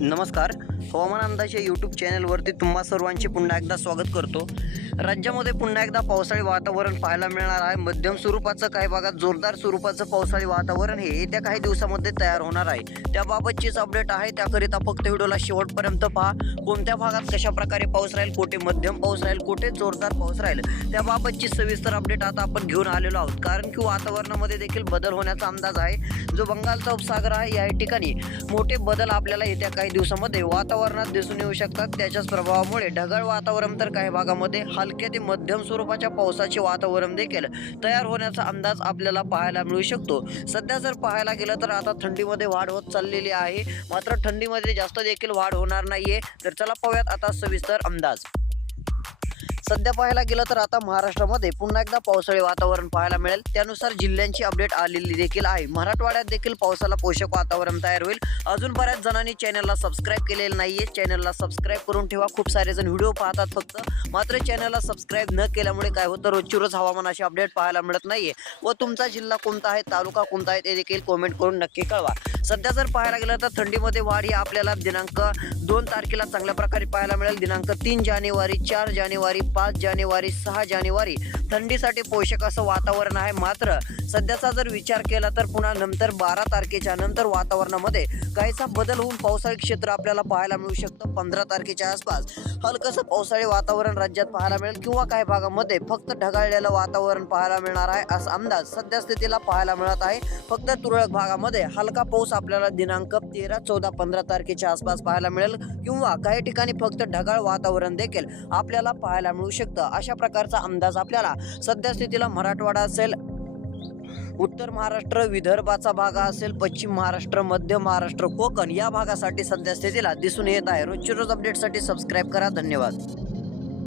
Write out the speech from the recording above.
नमस्कार. हवामान अंदाज या यूट्यूब चॅनलवरती तुम्हा सर्वांचे पुन्हा एकदा स्वागत करतो. राज्यामध्ये पुन्हा एकदा पावसाळी वातावरण पाहायला मिळणार आहे. मध्यम स्वरूपाचं काही भागात जोरदार स्वरूपाचं पावसाळी वातावरण हे येत्या काही दिवसामध्ये तयार होणार आहे. त्याबाबतचीच अपडेट आहे. त्याकरिता फक्त व्हिडिओला शेवटपर्यंत पहा. कोणत्या भागात कशा प्रकारे पाऊस राहील कुठे मध्यम पाऊस राहील कुठे जोरदार पाऊस राहील त्याबाबतची सविस्तर अपडेट आता आपण घेऊन आलेलो आहोत. कारण की वातावरणामध्ये देखील बदल होण्याचा अंदाज आहे. जो बंगालचा उपसागर आहे या ठिकाणी मोठे बदल आपल्याला येत्या काही दिवसामध्ये वातावरण वातावरणात दिसून येऊ शकतात. त्याच्याच प्रभावामुळे ढगाळ वातावरण तर काही भागामध्ये हलक्या ते मध्यम स्वरूपाच्या पावसाचे वातावरण देखील तयार होण्याचा अंदाज आपल्याला पाहायला मिळू शकतो. सध्या जर पाहायला गेलं तर आता थंडीमध्ये वाढ होत चाललेली आहे. मात्र थंडीमध्ये जास्त देखील वाढ होणार नाहीये. तर चला पाहूयात आता सविस्तर अंदाज. सध्या पाहायला गेलं तर आता महाराष्ट्रामध्ये पुन्हा एकदा पावसाळी वातावरण पाहायला मिळेल. त्यानुसार जिल्ह्यांची अपडेट आलेली देखील आहे. मराठवाड्यात देखील पावसाला पोषक वातावरण तयार होईल. अजून बऱ्याच जणांनी चॅनलला सबस्क्राईब केलेलं नाहीये. चॅनलला सबस्क्राईब करून ठेवा. खूप सारे जण व्हिडिओ पाहतात फक्त. मात्र चॅनलला सबस्क्राईब न केल्यामुळे काय होतं? रोजची रोज हवामानाची अपडेट पाहायला मिळत नाहीये. व तुमचा जिल्हा कोणता आहे? तालुका कोणता आहे? ते देखील कॉमेंट करून नक्की कळवा. सध्या जर पाहायला गेलं तर थंडीमध्ये वाढ ही आपल्याला दिनांक दोन तारखेला चांगल्या प्रकारे पाहायला मिळेल. दिनांक तीन जानेवारी चार जानेवारी पाच जानेवारी सहा जानेवारी. थंडीसाठी पोषक असं वातावरण आहे. मात्र सध्याचा जर विचार केला तर पुन्हा नंतर बारा तारखेच्या नंतर वातावरणामध्ये काहीसा बदल होऊन पावसाळी क्षेत्र आपल्याला पाहायला मिळू शकतं. पंधरा तारखेच्या आसपास हलकंसं पावसाळी वातावरण राज्यात पाहायला मिळेल किंवा काही भागामध्ये फक्त ढगाळलेलं वातावरण पाहायला मिळणार आहे असा अंदाज सध्या स्थितीला पाहायला मिळत आहे. फक्त तुरळक भागामध्ये हलका पाऊस आपल्याला दिनांक तेरा चौदा पंधरा तारखेच्या आसपास पाहायला मिळेल किंवा काही ठिकाणी फक्त ढगाळ वातावरण देखील आपल्याला पाहायला मिळू शकतं. अशा प्रकारचा अंदाज आपल्याला सद्यस्थितीला मराठवाडा असेल उत्तर महाराष्ट्र विदर्भाचा भाग असेल पश्चिम महाराष्ट्र मध्य महाराष्ट्र कोकण या भागासाठी सध्या स्थितीला दिसून येत आहे. रोजची रोज अपडेटसाठी सबस्क्राईब करा. धन्यवाद.